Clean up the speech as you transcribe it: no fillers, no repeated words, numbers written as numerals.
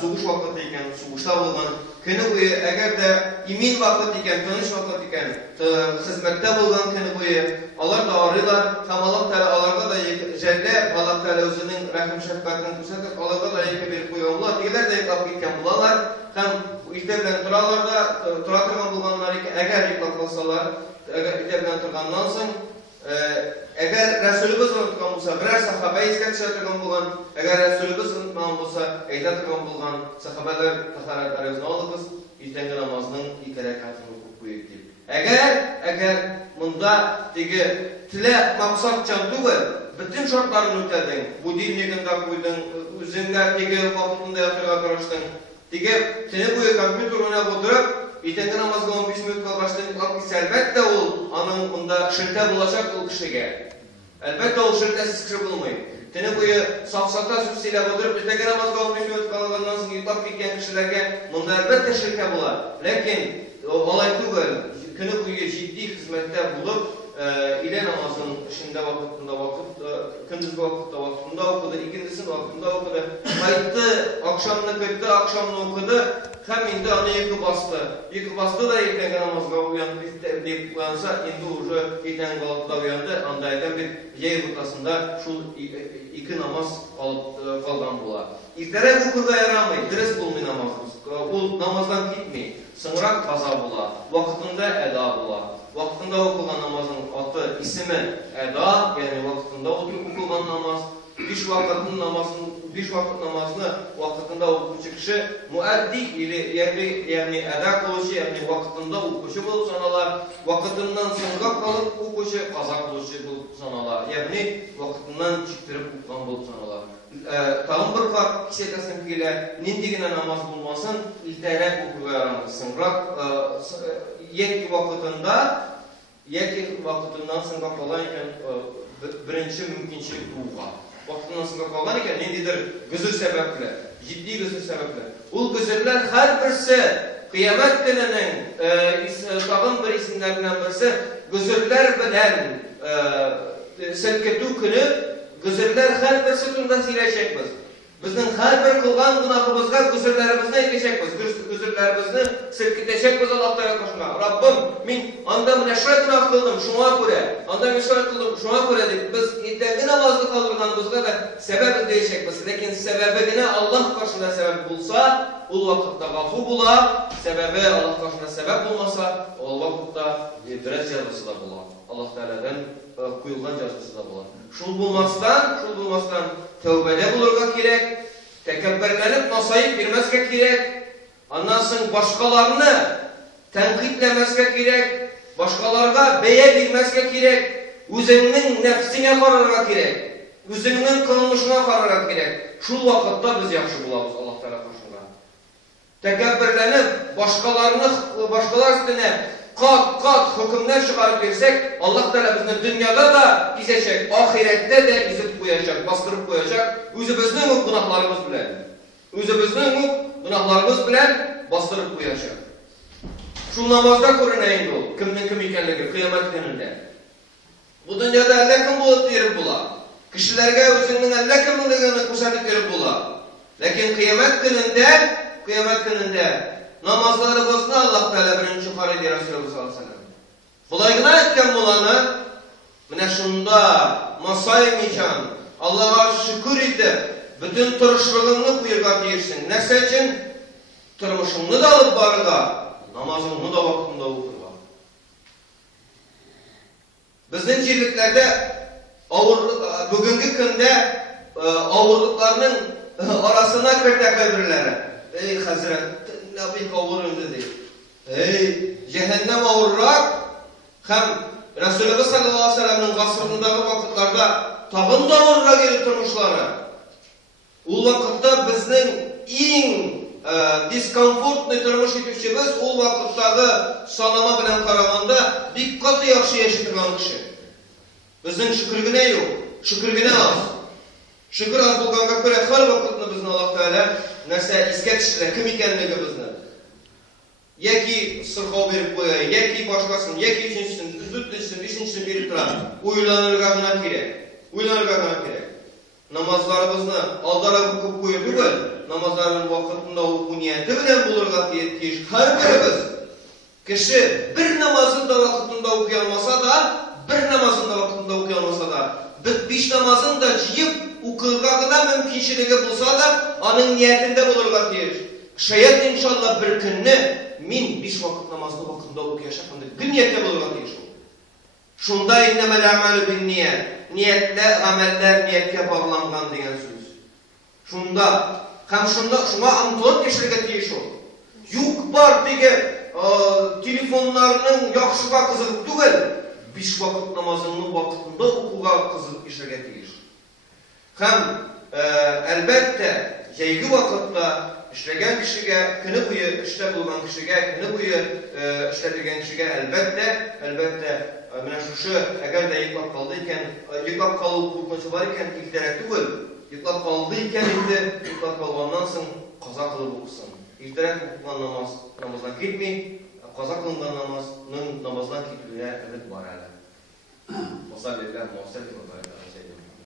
Soğuş vakit iken, soğuşta bulgan, kını boyu eğer de imin vakit iken, tanış vakit iken, hizmette bulgan kını boyu, onlar da arıyorlar, hem Allah Teala alarda da jelle, Allah Teala özünün rahim şefkatini kursatıp, alarda da yeke bir koyuyorlar, diğerler de yıkap gitken bulanlar, hem işte bilen turalarda, tura kırgan bulganlar eğer yıkap olsalar, işte bilen turgandan sonra, eğer Resulümüz unutkan olsa, birer sahabe isket çatırgan bulan, eğer Resulümüz unutkan olsa, eytatırgan bulan sahabeler taharatlarımız ne oluruz? İrtengi namazının ilk rekatını hukuk buyuk deyip. Eğer bunda tile maksat çantığı, bütün şartlarını ötedin, bu dinliğinde koydun, üzerinde vaktinde yatırga karıştın, seni bu kompüterine oturup, İtengi namazga 15 minut kalbaştığın elbette ol, anın bunda şirte bulacak ol kişiye. Elbette ol şirtesiz kişi bulmayın. Seni boyu safsata süsüyle oturup, İtengi namazga 15 minut kalbaştığın sonra yıkap gitken kişilerge, bunda elbette şirte bular. Lakin, olay tügül, günü boyu ciddi hizmette bulup, ile namazın işinde vakitinde gündüzgü vaktinde okudu, ikincisinin vaktinde okudu. Kayıttı, akşamını kayıttı, akşamını okudu. Hem indi anı yıkı bastı. Yıkı bastı da yıkı namazga uyandı deyip uyansa, indi ucu yıkı valıkta uyandı. Andayken bir yer butasında şu iki namaz kaldan bular. İlklere bu kurda yaramayı, dres bulmayı namazımız. Bu namazdan gitmeyi, sınırak kaza bular, vaktinde eda bular. Vaktinde okulan namazın adı, ismi eda, yani vaktinde okulan namaz, beş vakit namazını vaktinde okuyucu kişi müeddih ili yani eda kılışı, yani vaktinde okuyucu bulup sanalar, vaktinden sonra kalıp okuyucu kaza kılışı bulup sanalar, yani vaktinden çıktırıp okulan bulup sanalar. Tağın bir fark kişiyetesin ki nindigine namaz bulmasın, ilterek okuya yaramızsın. Yeki vaktinden sonra kalanken birinci mümkünçilik ruha. Vaktinden sonra kalanken nendidir güzür sebeple, ciddi güzür sebeple. Bu güzürler her birisi kıyamet gününün tağın bir isimlerinden birisi güzürler bilen selketu günü güzürler her birisi tunda silecek biz. Bizning her bir kılgan günahımızga güzürlerimizni ekleşek biz. Güzürlerimizni silkitleşek biz Allah Teala koşuna. Rabbim, min anda meşret günah kıldım, şuna göre. Anda meşret kıldım, şuna göre deyip biz iddengi namazlı kaldırganımızga da sebep izleyecek biz. Lakin sebebine Allah koşuna sebep bulsa, o vakitte gafu bula, sebebi Allah koşuna sebep bulmasa, o vakitte biraz cezası da bula. Allah Teala'dan kuyulgan cezası da bula. Şul bulmasdan tövbede bulurga gerek, tekebbürlenip masayip girmezge gerek, ondan sonra başkalarını tenkitlemezge gerek, başkalarga beye bilmezge gerek, özünün nefsine kararga gerek, özünün kılmışına kararga gerek. Şul vakitte biz yakşı bulamız Allah Teala koşuna. Tekebbürlenip başkalar üstüne kat hükümler çıkarıp versek, Allah Teala bizni dünyada da izleyecek, ahirette de izleyip koyacak, bastırıp koyacak, özümüzün günahlarımız bilen bastırıp koyacak. Şu namazda korunayın ol, kimden kim ikenligi, kıyamet gününde. Bu dünyada elle kim bulup verip bula, kişilerge özünün elle kimliğini kusatıp verip bula. Lakin kıyamet gününde, namazlarımızda Allah Teala birinci yukarı diye Resulullah sallallahu aleyhi ve sellem. Bulaygına etken bulanı, mine şunda masaymayacağım, Allah'a şükür edip, bütün turuşluğunu kuyurga diyersin. Nese için? Turmuşunu da alıp barıga, namazını da vaktinde okurga. Bizden cirliklerde, bugünkü günde ağırlıklarının arasına kırtak öbürleri. Ey Hazret, Nabi kavur önde değil. Cehennem ağırrak, hem Resulullah sallallahu aleyhi ve sellem'in gasrındaki vakitlerde tağın da ağırrak gelip durmuşları. O vakitte bizden en diskomfortlu durmuş etişimiz o vakitteki sanama bilen karaganda bir katı yakşı yaşatılan kişi. Bizden şükürgüne yok, şükürgüne az. Şükür az bulganga göre her vakitini bizden Allah Teala nese isket işler, kim ikenligi bizni. Yeki sırkov verip koyay, yeki başkasın, yeki üçüncüsün, düzlütlüsün, beşincisini verip durar. Uylanırgağına gerek. Namazlarımızı aldara hukuk koyup namazların vaktinde bu niyeti bilen bulurlar diye her birimiz kişi bir namazın da vaktinde okuyamasa da bir namazın da vaktinde okuyamasa da beş namazın da ciyip okuyacağına mümkünçiliği bulsa da onun niyetinde bulurlar diye. Şayet inşallah bir günü min beş vakit namazını vaktinde okuyacak bir niyette bulurlar diye. Şunda innemel amelü bin niyet. Niyetle ameller niyetke bağlangan diyen söz. Şunda hem şuna amtoluk geçirge diye şu. Yok var diye telefonlarının yakşıga kızılıp değil. Beş vakit namazının vaktinde okuga kızılıp geçirge diye. Hem elbette yaygı vakitte işlegen kişiye, kını buyu işte bulunan kişiye, kını buyu işletigen kişiye elbette şu eğer de yıklap kaldıyken, yıklap kalıp bulması var iken ilterek değil. Yıklap kaldıyken yıklap kalbandan sonra kaza kılıp okusun. İlterek okulan namazdan gitmeyin, kaza kılınan namazdan gitmeye evet var hala. Masallallahu aleyhi ve sellem.